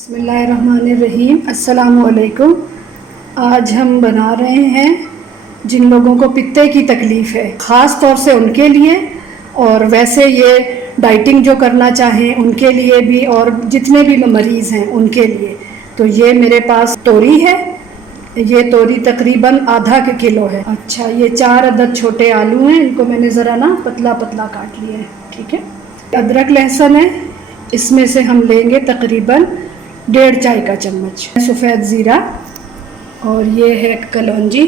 बिस्मिल्लाहिर्रहमानिर्रहीम। अस्सलामुअलैकुम। आज हम बना रहे हैं जिन लोगों को पित्ते की तकलीफ़ है, ख़ास तौर से उनके लिए, और वैसे ये डाइटिंग जो करना चाहें उनके लिए भी, और जितने भी मरीज़ हैं उनके लिए। तो ये मेरे पास तोरी है। ये तोरी तकरीबन आधा के किलो है। अच्छा, ये 4 अदद छोटे आलू हैं, इनको मैंने ज़रा ना पतला पतला काट लिया है। ठीक है। अदरक लहसुन है, इसमें से हम लेंगे तकरीबन 1.5 चाय का चम्मच। सफ़ेद ज़ीरा, और ये है कलौंजी।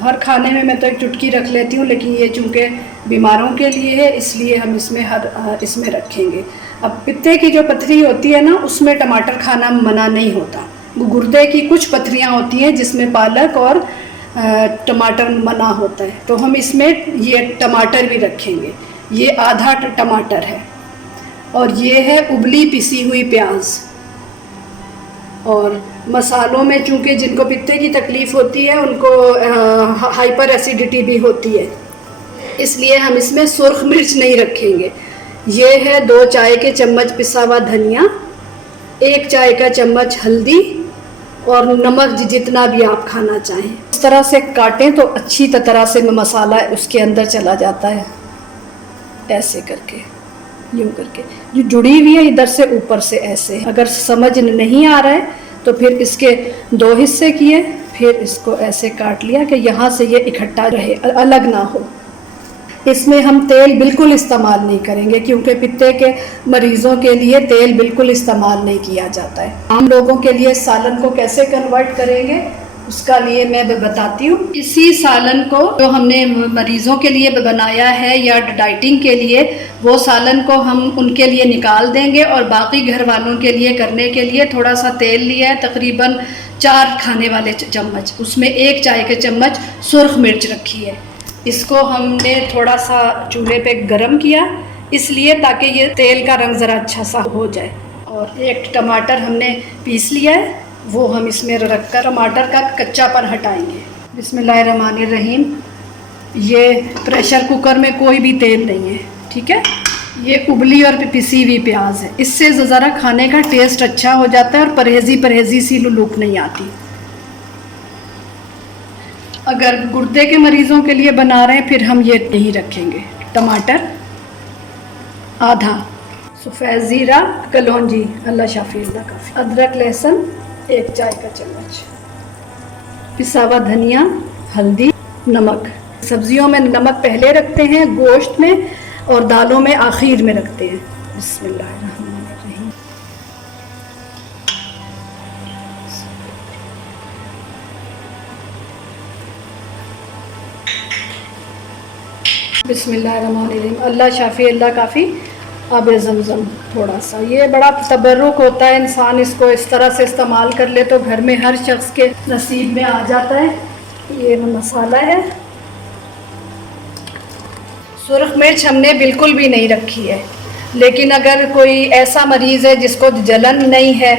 हर खाने में मैं तो एक चुटकी रख लेती हूँ, लेकिन ये चूँकि बीमारों के लिए है इसलिए हम इसमें रखेंगे। अब पित्ते की जो पथरी होती है ना, उसमें टमाटर खाना मना नहीं होता। गुर्दे की कुछ पथरियाँ होती हैं जिसमें पालक और टमाटर मना होता है, तो हम इसमें ये टमाटर भी रखेंगे। ये आधा टमाटर है, और ये है उबली पिसी हुई प्याज। और मसालों में चूँकि जिनको पित्ते की तकलीफ़ होती है उनको हाइपर एसिडिटी भी होती है, इसलिए हम इसमें सुर्ख मिर्च नहीं रखेंगे। ये है 2 चाय के चम्मच पिसा हुआ धनिया, 1 चाय का चम्मच हल्दी, और नमक जितना भी आप खाना चाहें। इस तरह से काटें तो अच्छी तरह से मसाला उसके अंदर चला जाता है। ऐसे करके, यूँ करके जो जुड़ी हुई है इधर से ऊपर से ऐसे। अगर समझ नहीं आ रहा है तो फिर इसके 2 हिस्से किए, फिर इसको ऐसे काट लिया कि यहाँ से ये इकट्ठा रहे, अलग ना हो। इसमें हम तेल बिल्कुल इस्तेमाल नहीं करेंगे, क्योंकि पित्ते के मरीज़ों के लिए तेल बिल्कुल इस्तेमाल नहीं किया जाता है। आम लोगों के लिए सालन को कैसे कन्वर्ट करेंगे उसका लिए मैं बताती हूँ। इसी सालन को जो हमने मरीज़ों के लिए बनाया है या डाइटिंग के लिए, वो सालन को हम उनके लिए निकाल देंगे, और बाकी घर वालों के लिए करने के लिए थोड़ा सा तेल लिया है, तकरीबन 4 खाने वाले चम्मच। उसमें 1 चाय के चम्मच सुर्ख मिर्च रखी है। इसको हमने थोड़ा सा चूल्हे पे गरम किया, इसलिए ताकि ये तेल का रंग ज़रा अच्छा सा हो जाए। और 1 टमाटर हमने पीस लिया है, वो हम इसमें रखकर टमाटर का कच्चापन हटाएंगे। बिस्मिल्लाहिर्रहमानिर्रहीम। ये प्रेशर कुकर में कोई भी तेल नहीं है, ठीक है। ये उबली और पिसी हुई प्याज है, इससे ज़रा खाने का टेस्ट अच्छा हो जाता है और परहेज़ी सी लुक नहीं आती। अगर गुर्दे के मरीज़ों के लिए बना रहे हैं फिर हम ये नहीं रखेंगे। टमाटर आधा, सफ़ेद ज़ीरा, कलौंजी, अल्लाह शाफ़ी अल्लाह काफ़ी, अदरक लहसुन 1 चाय का चम्मच, पिसा हुआ धनिया, हल्दी, नमक। सब्जियों में नमक पहले रखते हैं, गोश्त में और दालों में आखिर में रखते हैं। बिस्मिल्लाहिर्रहमानिर्रहीम। बिस्मिल्लाहिर्रहमानिर्रहीम। अल्लाह शाफ़ी अल्लाह काफ़ी। अब ज़मज़म थोड़ा सा, ये बड़ा तबर्रुक होता है, इंसान इसको इस तरह से इस्तेमाल कर ले तो घर में हर शख्स के नसीब में आ जाता है। ये मसाला है। सुर्ख मिर्च हमने बिल्कुल भी नहीं रखी है, लेकिन अगर कोई ऐसा मरीज़ है जिसको जलन नहीं है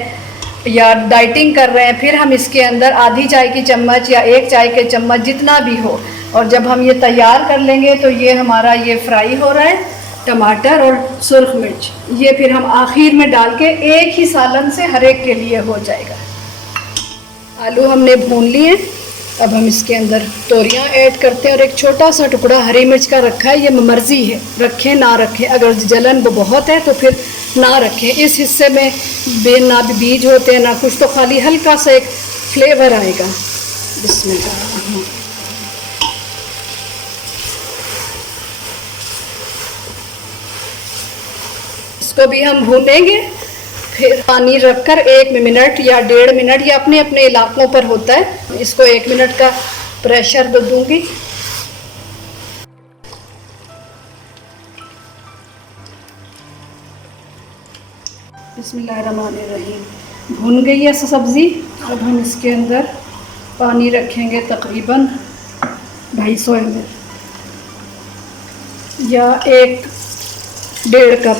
या डाइटिंग कर रहे हैं, फिर हम इसके अंदर आधी चाय की चम्मच या 1 चाय के चम्मच जितना भी हो, और जब हम ये तैयार कर लेंगे तो ये हमारा ये फ्राई हो रहा है। टमाटर और सुर्ख मिर्च ये फिर हम आखिर में डाल के एक ही सालन से हर एक के लिए हो जाएगा। आलू हमने भून लिए, अब हम इसके अंदर तोरियां ऐड करते हैं, और एक छोटा सा टुकड़ा हरी मिर्च का रखा है। ये मर्ज़ी है, रखें ना रखें। अगर जलन बहुत है तो फिर ना रखें। इस हिस्से में ना बीज होते हैं ना कुछ, तो खाली हल्का सा एक फ्लेवर आएगा। बिस्मिल्लाह। इसको भी हम भूनेंगे, फिर पानी रखकर 1 मिनट या 1.5 मिनट, या अपने अपने इलाकों पर होता है। इसको 1 मिनट का प्रेशर दे दूँगी। बिस्मिल्लाहिर्रहमानिर्रहीम। भुन गई है सब्ज़ी। अब हम इसके अंदर पानी रखेंगे तकरीबन 250 ml या 1-1.5 कप।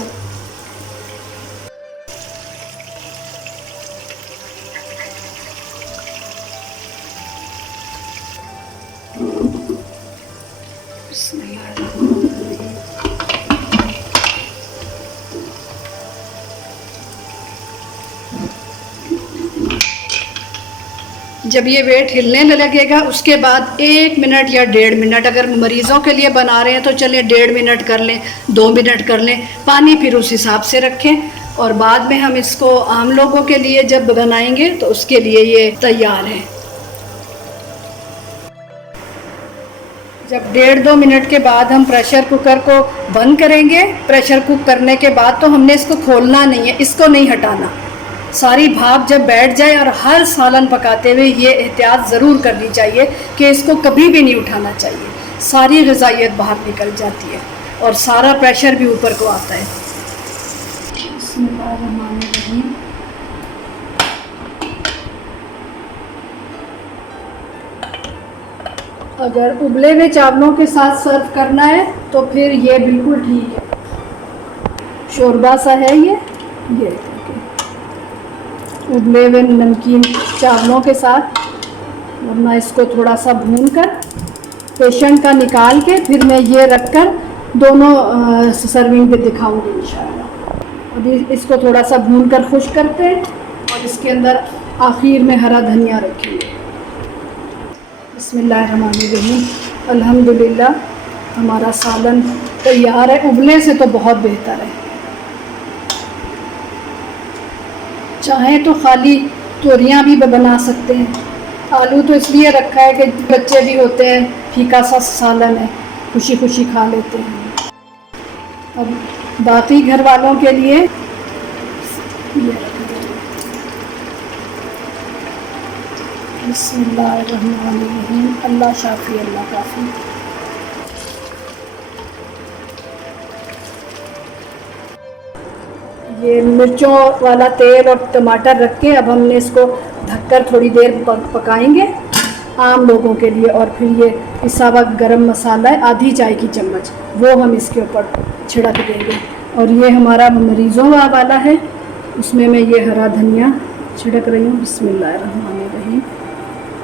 जब ये वेट हिलने लगेगा उसके बाद 1 मिनट या 1.5 मिनट, अगर मरीज़ों के लिए बना रहे हैं तो चलिए 1.5 मिनट कर लें, 2 मिनट कर लें, पानी फिर उस हिसाब से रखें। और बाद में हम इसको आम लोगों के लिए जब बनाएंगे तो उसके लिए ये तैयार है। जब 1.5-2 मिनट के बाद हम प्रेशर कुकर को बंद करेंगे, प्रेशर कुक करने के बाद तो हमने इसको खोलना नहीं है, इसको नहीं हटाना। सारी भाप जब बैठ जाए, और हर सालन पकाते हुए ये एहतियात ज़रूर करनी चाहिए कि इसको कभी भी नहीं उठाना चाहिए, सारी ग़िज़ाइयत बाहर निकल जाती है और सारा प्रेशर भी ऊपर को आता है। बिस्मिल्लाहिर्रहमानिर्रहीम। अगर उबले हुए चावलों के साथ सर्व करना है तो फिर ये बिल्कुल ठीक है। शोरबा सा है ये उबले हुए नमकीन चावलों के साथ, वरना इसको थोड़ा सा भून कर पेशेंट का निकाल के फिर मैं ये रख कर दोनों सर्विंग पे दिखाऊंगी इंशाल्लाह। अभी इसको थोड़ा सा भून कर खुश्क करते हैं और इसके अंदर आखिर में हरा धनिया रखेंगे। बिस्मिल्लाहिर्रहमानिर्रहीम। अल्हम्दुलिल्लाह, हमारा सालन तैयार है। उबले से तो बहुत बेहतर है। चाहें तो खाली तोरियां भी बना सकते हैं। आलू तो इसलिए रखा है कि बच्चे भी होते हैं, फीका सा सालन है, खुशी खुशी खा लेते हैं। अब बाकी घर वालों के लिए बिस्मिल्लाहिर्रहमानिर्रहीम। अल्लाह शाफी अल्लाह काफ़ी। ये मिर्चों वाला तेल और टमाटर रख के अब हमने इसको ढककर थोड़ी देर पकाएंगे आम लोगों के लिए। और फिर ये पिसा हुआ गरम मसाला है, आधी चाय की चम्मच, वो हम इसके ऊपर छिड़क देंगे। और ये हमारा मरीज़ों वाला है, उसमें मैं ये हरा धनिया छिड़क रही हूँ। बिस्मिल्लाहिर्रहमानिर्रहीम।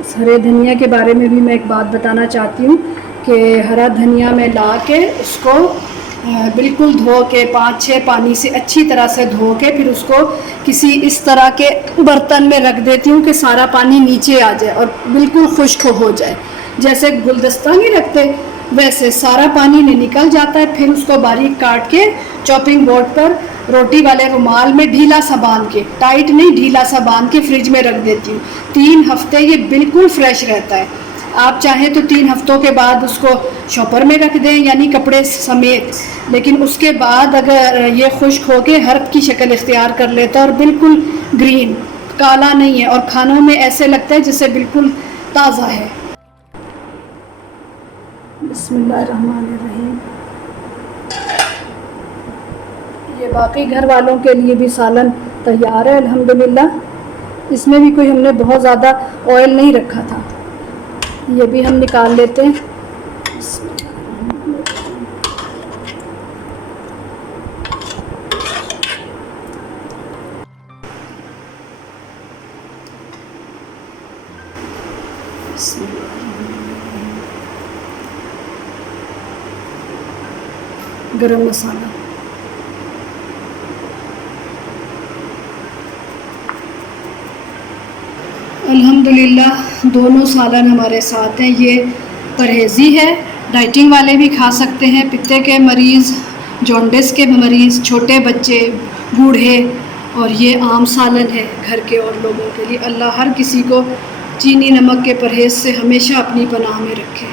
इस हरे धनिया के बारे में भी मैं एक बात बताना चाहती हूँ कि हरा धनिया में ला के उसको बिल्कुल धो के 5-6 पानी से अच्छी तरह से धो के फिर उसको किसी इस तरह के बर्तन में रख देती हूँ कि सारा पानी नीचे आ जाए और बिल्कुल खुश्क हो जाए। जैसे गुलदस्ता नहीं रखते वैसे सारा पानी निकल जाता है। फिर उसको बारीक काट के चॉपिंग बोर्ड पर रोटी वाले रुमाल में ढीला सा बांध के, टाइट नहीं ढीला सा बांध के फ्रिज में रख देती हूँ। 3 हफ्ते ये बिल्कुल फ्रेश रहता है। आप चाहें तो 3 हफ्तों के बाद उसको शॉपर में रख दें, यानी कपड़े समेत, लेकिन उसके बाद अगर ये खुश्क होके हर्ब की शक्ल इख्तियार कर लेता है और बिल्कुल ग्रीन, काला नहीं है और खानों में ऐसे लगता है जैसे बिल्कुल ताज़ा है। बिस्मिल्लाहिर्रहमानिर्रहीम। ये बाकी घर वालों के लिए भी सालन तैयार है अल्हम्दुलिल्लाह। इसमें भी कोई हमने बहुत ज़्यादा ऑयल नहीं रखा था। ये भी हम निकाल लेते हैं। गरम मसाला, अल्हम्दुलिल्लाह दोनों सालन हमारे साथ हैं। ये परहेज़ी है, डाइटिंग वाले भी खा सकते हैं, पित्ते के मरीज़, जॉन्डिस के मरीज़, छोटे बच्चे, बूढ़े, और ये आम सालन है घर के और लोगों के लिए। अल्लाह हर किसी को चीनी नमक के परहेज़ से हमेशा अपनी पनाह में रखे।